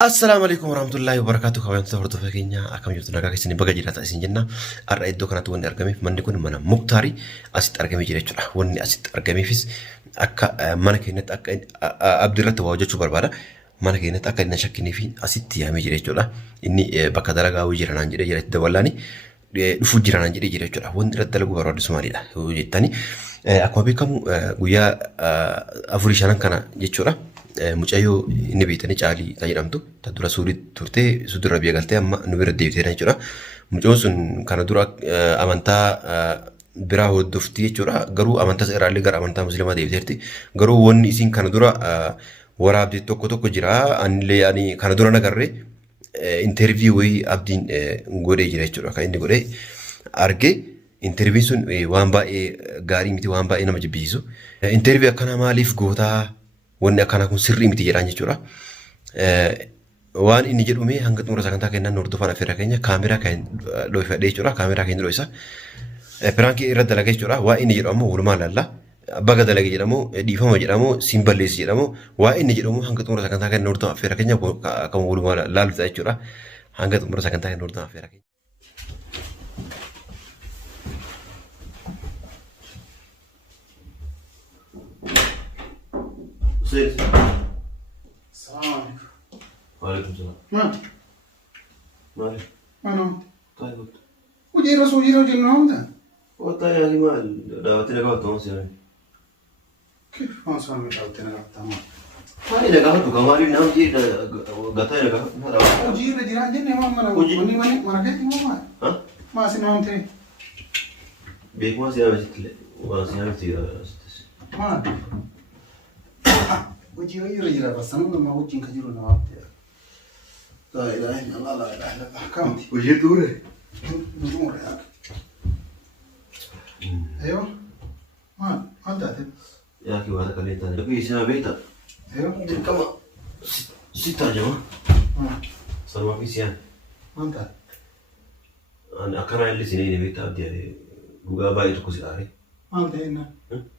Assalamu alaikum warahmatullahi wabarakatuh. Kawan hordofaa keenya akkam jirtu nagaa keessanii baga jiraata isin jenna. Har'a iddoo kanatti wanni argameef manni kun mana Muktaarii asitti argamee jira jechuudha. Wanni asitti argameefis akka mana keenyatti akka abdiirratti waa hojjechuu barbaada. Mana keenyatti akka inni shakkinii fi asitti yaamee jira jechuudha. Inni bakka dalagaa hojii jira naan jedhee jira itti dabalaani dhufuu jira naan jedhee jira jechuudha. Wanti irratti dalaguu barbaadu maalidha jettanii akkuma beekamu guyyaa afurii shanan kana jechuudha. Mucayyoo inni beekanii caalii kan jedhamtu ta dura suurii turtee sudurra biyya galtee amma nu bira deebitee jechuudha. Mucayyoon sun kana dura amantaa biraa hordofti jechuudha. Garuu amantaa irraallee gara amantaa musliimaa deebiteerti. Garuu wanni isiin kana dura waraabde tokko jira. Anillee ani kana dura nagarree interviyuu wayii abdiin godhee jira jechuudha. Kan inni godhee argee interviin sun waan baay'ee gaarii miti waan baay'ee nama jibbisiisu. Interviyuu akkana maaliif gootaa? Wanni akkana kun sirrii miti jedhaan jechuudha. Waan inni jedhume hanga xumura sagantaa keenyaan hordofan affeerra keenya kaameraa kan dhoofadhee jechuudha. Kaameraa keenya dhoofisa. Piraankii irra dalagaa jechuudha. Waa inni jedhu ammoo walumaa laalla. Baga dalage jedhamu dhiifama jedhamu siin balleessi jedhamu waa inni jedhamu hanga xumura sagantaa keenyaan hordofan affeerra keenya akkama walumaa laaludha jechuudha. Hanga xumura sagantaa keenyaan hordofan affeerra keenya. السلام عليكم. وعليكم السلام. مالك؟ ما نمت. طيب وجي رسول جيرو جنون ده. والله يعني ما دعوتي لك وقت يعني. كيف ما صار من دعوتي لك تمام. ما إذا قهرت كمالي نام جي قطعي لك هذا. وجي رجيران جنة ما منا كيف ما. ها؟ ما سنام تري. بيك ما سيا بس ما سيا بس ما. وجي رجيران بس أنا ما وجين كجيرو نواب. لا إله إلا الله لا إله إلا الله أحكامتي. وجي تقول نجوم رأيك. أيوه. ما تعرف. يا أخي هذا كلام ثاني. بيجي سنة بيتا. أيوه. كم ستة جماعة. صار في سيان. ما تعرف. أنا أكره اللي سنين بيتا أبدي بقى باي تكوسي عليه. ما تينا.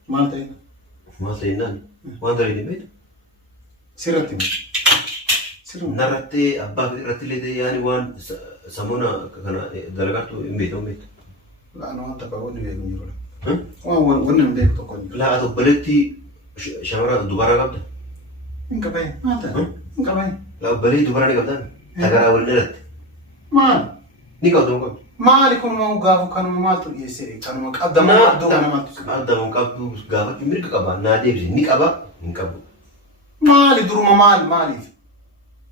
ما تينا. ما سينان. ما دري بيت. سيرتي. نرتي أبا في رتي لي يعني وان سمونا كنا دلقاتو بيتهم بيت. لا أنا ما تبغوني بيجون يروح. وانا بديك تقول. لا أتو بلتي شمرة دوبارة قبضة. إنك باين ما تعرف. إنك باين. لا بلي دوبارة قبضة. تقرأ أول نرت. ما. نيكو ما لكم ما هو قافو كانوا ما تبي يسير كانوا ما قدام ما قدام أنا ما تسمع. قدام قبضو قافة كمير كبا نادي بس نيك أبا نكبو. ما لي درو ما لي.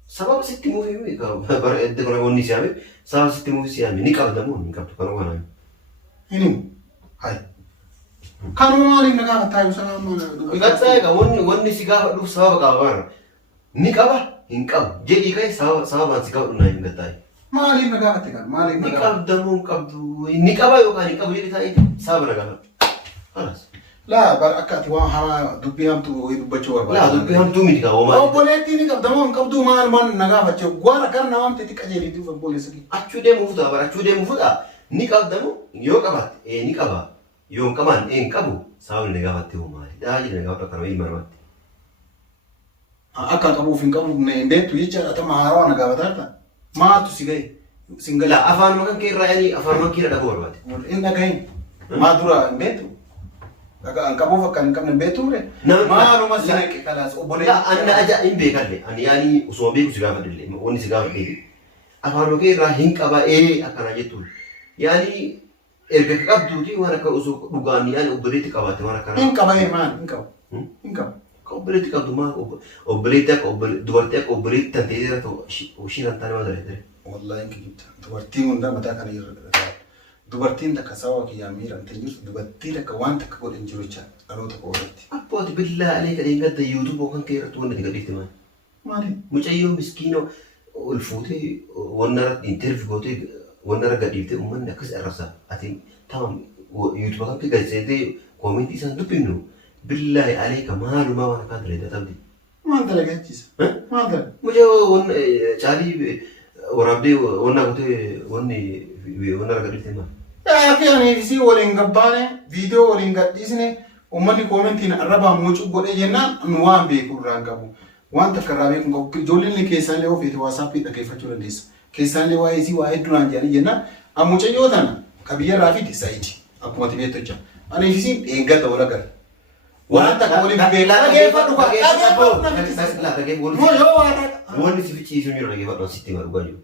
سبب ستي موفي مي كارو بر إدكنا وني سيامي سبب ستي موفي سيامي نيك أبدا مو نكبو كانوا وانا. هني. هاي. كانوا ما لي نقا تايو سلام ما. قد تايو وني سيكا لو سبب كابار. نيك أبا نكبو جي كاي سبب ما سيكا ونا ينقطعي. ما لي نقا تكان ما لي نقا. نيك أبدا مو نكبو نيك أبا يوكا نكبو جي تاي سبب نقا. خلاص. لا بركاتي وان هما دبيهم تو يدبچو لا دبيهم تو ميديكا وما او بوليتي ني قدامهم قبضو ما نغا بچو غوار كان نام تي كاجيري دي بوليسكي اچو دي مفدا بر اچو دي مفدا ني قدامو يو قبات ني قبا يوم كمان ان قبو ساول نغا باتي وما داجي نغا بكر وي مرمت اكا قبو فين قبو نديتو يجرا تما هارو نغا بتاتا ما تو سيغي سينغلا لا افان مكان كيرا يعني افان مكان كيرا دغور بات ان غاين ما دورا نديتو أنك أبوه كان كم نبيته ما له مسيرك خلاص لا أنا أجا إن بيكالي أنا يعني أسوابي كسيجا بدلي وني سيجا بدلي أفهم كي راهين كبا إيه أكنا جتول يعني إرجع كابدوتي وانا كأسو بغاني يعني أبريت كباتي وانا كنا إن كبا إيه مان إن كبا أبريت كابدو ما أبريتك دوارتك أبريت تنتظر تو وشين أنت ما دري والله إنك جبت دوارتي من ده متى كان dubartiin takka sawa kiyamira antenjus dubartii takka waan takka godhan jiru jecha dhaloota qoodatti abbooti billaa alee kadheen gadda yuutuub kan kee irratti wanti gadhiifte maali mucayyoo miskiinoo ol fuutee wannara interview gootee wannara gadhiifte uummanni akkas arrabsa ati tamam yuutuub kan kee gadhiisee koomentii isaan dubbinnu billaa alee ka maalumaa waan akkaan daleedha tabdi maal dalagachiisa maal dalaga mucayyoo caalii waraabdee wannaa gootee wanni wannara gadhiifte maal Tapi ani isi wolin gabbane video wolin gaddisne ummani commentin araba mucu gode jenna nuwan be kurran gabu waan takka irraa beekuun qabu ijoolleen keessaallee ofiitu waasappii dhaggeeffachuu dandeessa. Keessaallee waa'ee isii waa hedduudhaan jedhanii jennaan ammucayyoo tana qabiyyee irraa fide sa'iiti akkuma tibeettu jecha. Ani isiin eeggata wal agarra. Waan takka waliin dhaggeeffadhu wanni si fichiisuu jiru dhaggeeffadhu sitti maru galu.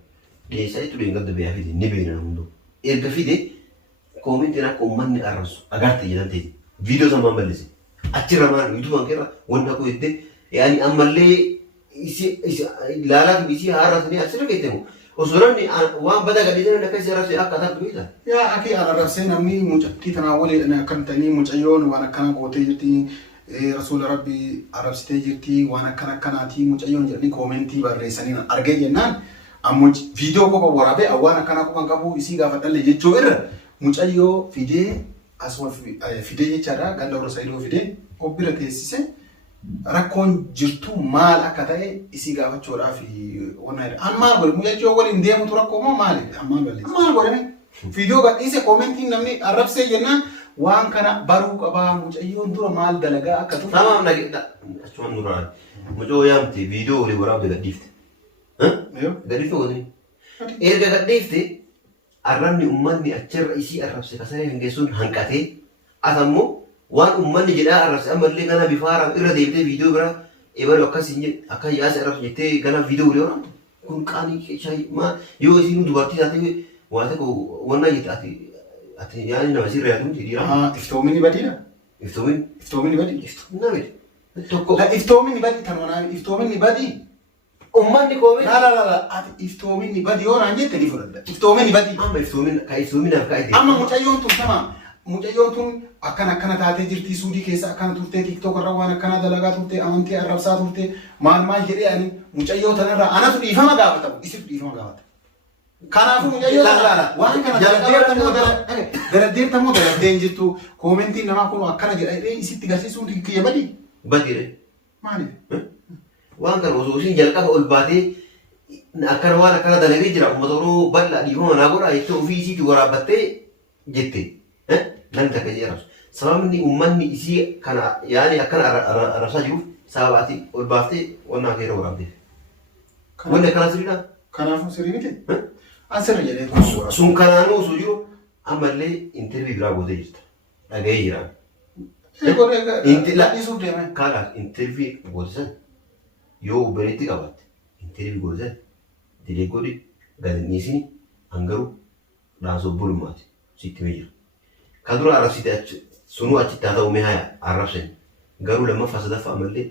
Dhiyeessaniitu deengata biyyaa fide ni beekna hunduu. Erga fide koomentiin akka uummanni arrabsu agartee jedhamtee viidiyoo sama mallise. Achirra maal yuutuubaan keerra wanna akka jettee yaani ammallee ilaalaa isii haarasanii asirra geettemu. Osoo namni waan badaa gadhiisanii akka isii arrabsee akka taatu beektaa. Yaa akii arrabsee namni mucattii tanaa waliin akkan ta'anii mucayyoon waan akkana gootee jirti. Rasuula Rabbii arrabsitee jirti waan akkanaatii mucayyoon jedhanii koomentii barreessanii argee jennaan ammoo viidiyoo qofa waraabee waan akkanaa qofa qabu isii gaafadhalle jechuu irra mucayyoo fidee asuma fidee jechaadha ganda warra Saayidoo fidee obbira teessise rakkoon jirtu maal akka ta'e isii gaafachuudhaaf wanna jedha. An maal godhe mucayyoo waliin deemutu rakkoo moo maali? Maal godhame? Viidiyoo gadhiise koomentiin namni arrabsee jennaan waan kana baruu qabaa mucayyoon dura maal dalagaa akka tufu. Tamam nagidha. Achumaan duraan mucayyoo yaamte viidiyoo walii waraabde gadhiifte. Gadhiifte godhani. Erga gadhiifte arrabni uummanni achirra isii arrabse kasaree hangeessuun hanqatee asammoo waan uummanni jedhaa arrabse ammallee gana bifa haaraan irra deebitee viidiyoo biraa eebalu akkasiin akka yaasa arrabse jettee gana viidiyoo walii waraabde. Kun qaanii shaayii yoo isiin dubartii taate waa tokko wanna jette ati yaani nama sirrii atuun jedhiira. Iftoomini badiidha. Iftoomini badii. Iftoomini tokko. Iftoomini badii tanonaan iftoomini badii. Ummanni koomee. Ati iftoomini badii yoo naan jette ni fudhadha. Iftoomini badii. Amma iftoominaaf kaa'e. Amma mucayyoon tun sama. Mucayyoon tun akkana taatee jirti suudii keessa akkana turtee tiktook irra waan akkana dalagaa turtee amantii arrabsaa turtee maal jedhee ani mucayyoo tanarraa anatu dhiifama gaafatamu isitu dhiifama gaafata. Kanaafuu mucayyoo waan kana daladdeertamoo daladdeen jirtu koomentiin namaa kun akkana jedhee isitti garsiisuun kiyya badii. Badiire. Maaliif? Waan kana osoo isiin jalqaba ol baatee akkana waan akkana dalagee jira uummata Oromoo bal'aa dhiifama naa godhaa jettee ofii isiitti waraabbattee jette. Namni takka jedhamu. Sababni uummanni isii kana yaani akkana arrabsaa jiruuf sababaati ol baaftee waan keessa waraabdeef. Wanni akkana sirriidhaa? Kanaafuu sirrii miti? Asirra jedhee sun kanaanuu osoo jiru ammallee intervii biraa gootee jirta. Dhaga'ee jiraan. Laadhiisuuf deemee. Kanaaf intervii gootisan yoo obboleetti qabatte intervii gootisan dilee godhi gaazexeessini hangaruu dhaansa obbolummaati sitti mee jira. Kan dura arrabsite sunuu achitti haa ta'u mee haa arrabsan garuu lammaffaa sadaffaa ammallee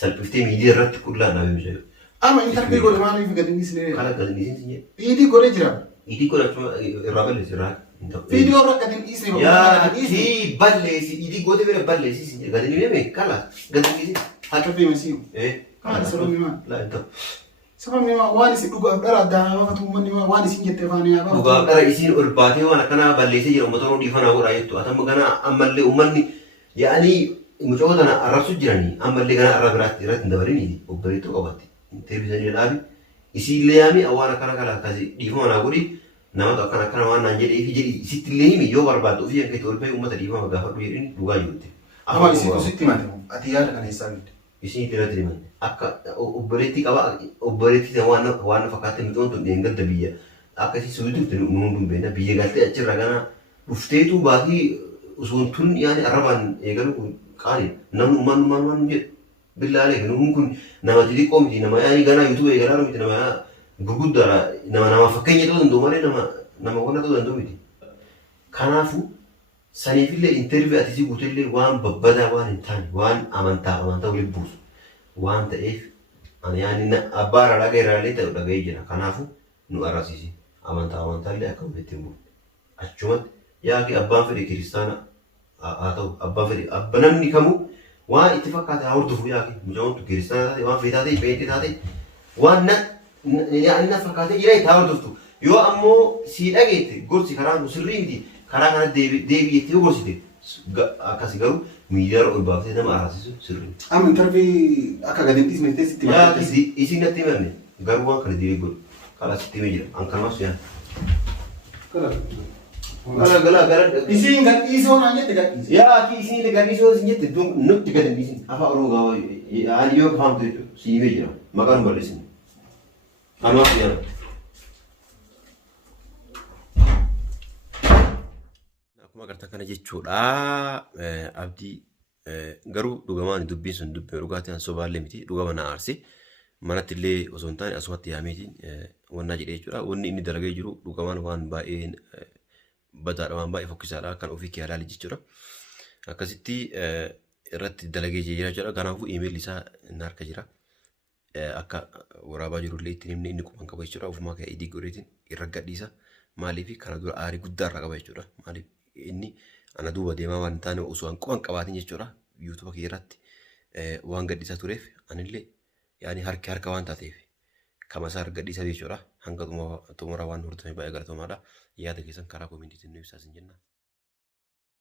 salphiftee miidiyaa irratti qullaa dhaabee mijaa'u. Ama intervii godhe maaliif gaazexeessine? Kala gaazexeessini Idii godhe jira. Idii godhachuu irraa balleessi irraa. Viidiyoo irra gaazexeessine. Yaa si balleessi idii godhe bira balleessi gaazexeessine kala gaazexeessine. Akka feemasiiru. Sababni maal? Sababni maal waan isin dhugaaf dhara addaa baafatu uummanni waan isin jettee faana yaa baafatu. Dhugaaf dhara isiin ol baatee waan akkanaa balleessee jira uummata Oromoo dhiifama godhaa jettu. Atamma gana ammallee uummanni yaa'anii mucoo tana arrabsu jiranii ammallee gana arra biraatti irratti hin dabalini obboleettuu qabatte. Interviisanii dhaabi isiillee yaami waan akkana kala akkasii dhiifama naa godhi namatu akkana waan naan jedhee fi jedhi isitti illee himi yoo barbaaddu ofii akka itti ol bahee uummata dhiifama gaafadhu jedhini dhugaa jirti. Amma isitu sitti himate ati yaada kana eessaa fidde? Isin itti irratti himan akka obboleettii qaba obboleettii waan fakkaatee mixoon tun dheengadda biyya akkasii suutuutti nu hunduu beena biyya galtee achirra gana dhufteetu baatii osoo tun yaani arrabaan eegalu qaali namni uumaan jedhu billaalee kun kun nama xixiqqoo miti nama yaani gana yuutuub eegalaa miti nama gurguddaadha nama fakkeenya ta'uu danda'u malee nama qonna ta'uu danda'u miti. Kanaafuu saniifillee intervii atisii guutellee waan babbadaa waan hin taane waan amantaa waliin buusu waan ta'eef ani yaani abbaa irraa dhagaa irraallee ta'u dhaga'ee jira. Kanaafuu nu arrabsiisi amantaallee akka walitti hin buufne achumatti yaaqi abbaan fedhe kiristaana haa ta'u abbaan fedhe abba namni kamuu waan itti fakkaate haa hordofu yaaqi mucaan kiristaana taate waan feetaa ta'e beekte taate waan na fakkaatee jira haa hordoftu yoo ammoo sii dhageette gorsi karaa nu sirrii miti karaa kana deebi'etti yoo gorsite akkasii garuu miidiyaa ol baaftee nama arrabsiisu sirrii. Amma intervii akka gaazexeessine sitti himanne. Isin natti himanne garuu waan kana deebii godhu karaa sitti himee jira an kanaaf siyaan. Gara. Isiin gadhiisoo naan jette gadhiise. Yaa ki isin gadhiisoo isin jette nutti gad hin dhiisin. Afaan Oromoo gaafa ani yoo fahamtu jechuudha. Siimee jira. Maqaan balleessin. Anuwaaf dhiyaana. Akkuma agartan kana jechuudha. Abdii garuu dhugamaan dubbiin sun dubbii dhugaatiin sobaallee miti. Dhugama na aarsi. Manatti illee osoo hin taane asumatti yaameetiin wannaa jedhee jechuudha. Wanni inni dalagee jiru dhugamaan waan baay'ee badaadha waan baay'ee fokkisaadha kan ofii kee ilaali jechuudha. Akkasitti irratti dalagee jira jechuudha. Kanaafuu iimeelli isaa inni harka jira. Akka waraabaa jirullee ittiin himne inni quban qaba jechuudha. Ofumaa ka'ee idii godheetiin irra gadhiisa. Maaliif kana dura aarii guddaa irra qaba jechuudha. Maaliif inni ana duuba deemaa waan hin taane osoo hin quban qabaatin jechuudha. Yuutuuba kee irratti waan gadhiisaa tureef anillee yaani harka waan taateef kamasaa gadhiisa jechuudha. Hanga xumura waan hordofame baay'ee galatoomaadha. Yaada keessan karaa koomintiitiin nu ibsaa isin jenna.